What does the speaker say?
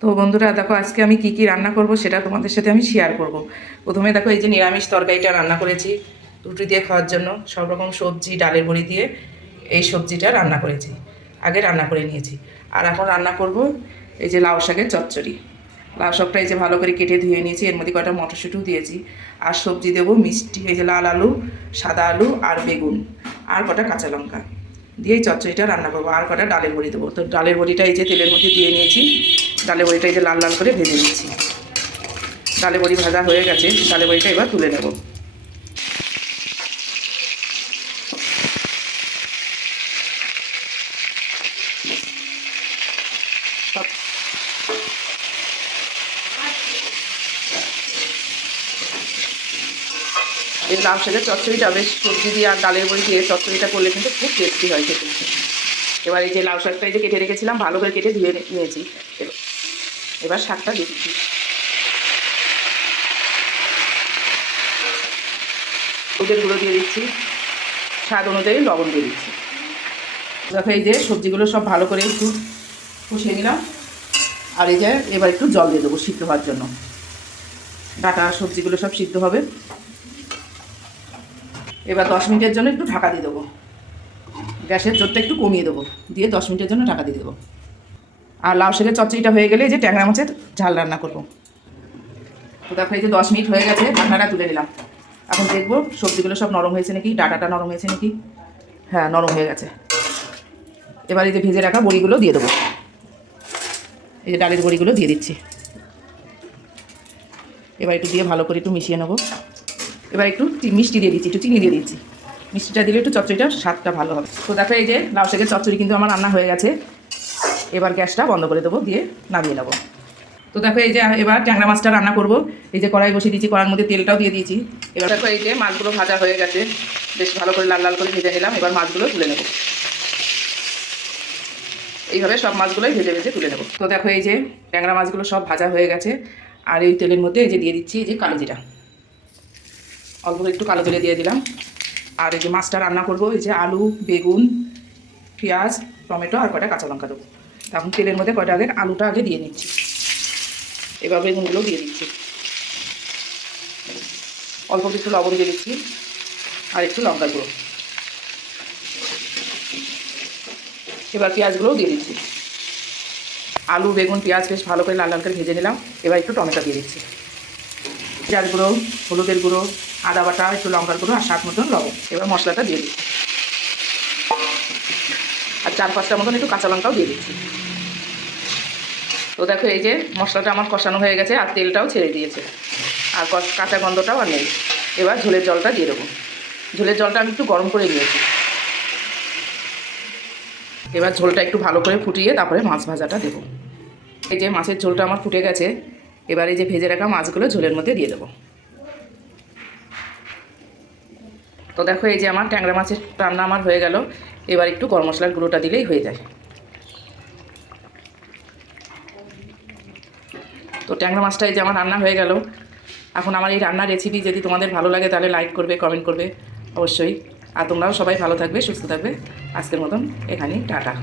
তো বন্ধুরা দেখো আজকে আমি কি রান্না করব সেটা তোমাদের সাথে আমি শেয়ার করব। প্রথমে দেখো এই যে নিরামিষ তরকারিটা রান্না করেছি রুটি দিয়ে খাওয়ার জন্য, সব রকম সবজি ডালের বড়ি দিয়ে এই সবজিটা রান্না করেছি, আগে রান্না করে নিয়েছি। আর এখন রান্না করব এই যে লাউ শাকের চচ্চড়ি। লাউ শাকটা এই যে ভালো করে কেটে ধুয়ে নিয়েছি, এর মধ্যে কয়টা মটরশুঁটিও দিয়েছি। আর সবজি দেবো মিষ্টি, এই যে লাল আলু, সাদা আলু আর বেগুন আর কটা কাঁচা লঙ্কা দিয়ে এই চচ্চড়িটা রান্না করবো। আর কটা ডালের বড়ি দেবো। তো ডালের বড়িটা এই যে তেলের মধ্যে দিয়ে নিয়েছি, ডালের বড়িটা এই যে লাল লাল করে ভেজে নিচ্ছি। ডালের বড়ি ভাজা হয়ে গেছে, ডালের বড়িটা এবার তুলে নেব। এই লাউ শাকের চচ্চড়িটা বেশ সবজি দিয়ে আর ডালের বড়ি দিয়ে চচ্চড়িটা করলে কিন্তু খুব টেস্টি হয় খেতে। এবার এই যে লাউ শাকটা এই যে কেটে রেখেছিলাম, ভালো করে কেটে ধুয়ে নিয়েছি। এবার শাকটা দিয়ে দিচ্ছি। হলুদের গুঁড়ো দিয়ে দিচ্ছি, স্বাদ অনুযায়ী লবণ দিয়ে দিচ্ছি। দেখো এই যে সবজিগুলো সব ভালো করে একটু কষিয়ে নিলাম। আর এই যে এবার একটু জল দিয়ে দেবো সিদ্ধ হওয়ার জন্য। ডাটা সবজিগুলো সব সিদ্ধ হবে। এবার 10 মিনিটের জন্য একটু ঢাকা দিয়ে দেবো। গ্যাসের জোরটা একটু কমিয়ে দেবো, দিয়ে 10 মিনিটের জন্য ঢাকা দিয়ে দেবো। আর লাউ শাকের চচ্চড়িটা হয়ে গেলে এই যে ট্যাংরা মাছের ঝাল রান্না করবো। তো দেখো এই যে 10 মিনিট হয়ে গেছে, ঢাকনাটা তুলে নিলাম। এখন দেখবো সবজিগুলো সব নরম হয়েছে নাকি, ডাটাটা নরম হয়েছে নাকি। হ্যাঁ, নরম হয়ে গেছে। এবার এই যে ভেজে রাখা বড়িগুলো দিয়ে দেবো। এই যে ডালের বড়িগুলো দিয়ে দিচ্ছি। এবার একটু দিয়ে ভালো করে একটু মিশিয়ে নেবো। এবার একটু মিষ্টি দিয়ে দিচ্ছি, একটু চিনি দিয়ে দিচ্ছি। মিষ্টিটা দিলে একটু চচ্চড়িটার স্বাদটা ভালো হবে। তো দেখো এই যে লাউ শাকের চচ্চড়ি কিন্তু আমার রান্না হয়ে গেছে। এবার গ্যাসটা বন্ধ করে দেবো, দিয়ে নামিয়ে নেবো। তো দেখো এই যে এবার ট্যাংরা মাছটা রান্না করব। এই যে কড়াই বসিয়ে দিয়েছি, কড়াইয়ের মধ্যে তেলটাও দিয়ে দিয়েছি। এবার দেখো এই যে মাছগুলো ভাজা হয়ে গেছে, বেশ ভালো করে লাল লাল করে ভেজে নিলাম। এবার মাছগুলো তুলে নেব। এইভাবে সব মাছগুলোই ভেজে ভেজে তুলে নেব। তো দেখো এই যে ট্যাংরা মাছগুলো সব ভাজা হয়ে গেছে। আর এই তেলের মধ্যে এই যে দিয়ে দিচ্ছি এই যে কালো জিরা, অল্প একটু কালো জিরে দিয়ে দিলাম। আর এই যে মাছটা রান্না করব, এই যে আলু, বেগুন, পেঁয়াজ, টমেটো আর কটা কাঁচা লঙ্কা দেবো। তখন তেলের মধ্যে কয়টা আগে আলুটা আগে দিয়ে নিচ্ছি। এবার বেগুনগুলো দিয়ে দিচ্ছি। অল্প একটু লবণ দিয়ে দিচ্ছি আর একটু লঙ্কা গুঁড়ো। এবার পেঁয়াজগুলোও দিয়ে দিচ্ছি। আলু, বেগুন, পেঁয়াজ বেশ ভালো করে লাল লাল করে ভেজে নিলাম। এবার একটু টমেটো দিয়ে দিচ্ছি। পেঁয়াজ গুঁড়ো, হলুদের গুঁড়ো, আদা বাটা, একটু লঙ্কার গুঁড়ো আর স্বাদ মতন লবণ। এবার মশলাটা দিয়ে দিচ্ছি। আর 4-5টা মতন একটু কাঁচা লঙ্কাও দিয়ে দিচ্ছি। তো দেখো এই যে মশলাটা আমার কষানো হয়ে গেছে আর তেলটাও ছেড়ে দিয়েছে, আর কাঁচা গন্ধটাও আর নেই। এবার ঝোলের জলটা দিয়ে দেবো। ঝোলের জলটা আমি একটু গরম করে নিয়েছি। এবার ঝোলটা একটু ভালো করে ফুটিয়ে তারপরে মাছ ভাজাটা দেবো। এই যে মাছের ঝোলটা আমার ফুটে গেছে। এবার এই যে ভেজে রাখা মাছগুলো ঝোলের মধ্যে দিয়ে দেবো। তো দেখো এই যে আমার ট্যাংরা মাছের রান্না আমার হয়ে গেল। এবার একটু গরম মশলার গুঁড়োটা দিলেই হয়ে যায়। তো ট্যাংরা মাছটা এই যে আমার রান্না হয়ে গেল। এখন আমার এই রান্নার রেসিপি যদি তোমাদের ভালো লাগে তাহলে লাইক করবে, কমেন্ট করবে অবশ্যই। আর তোমরাও সবাই ভালো থাকবে, সুস্থ থাকবে। আজকের মতন এখানেই টাটা।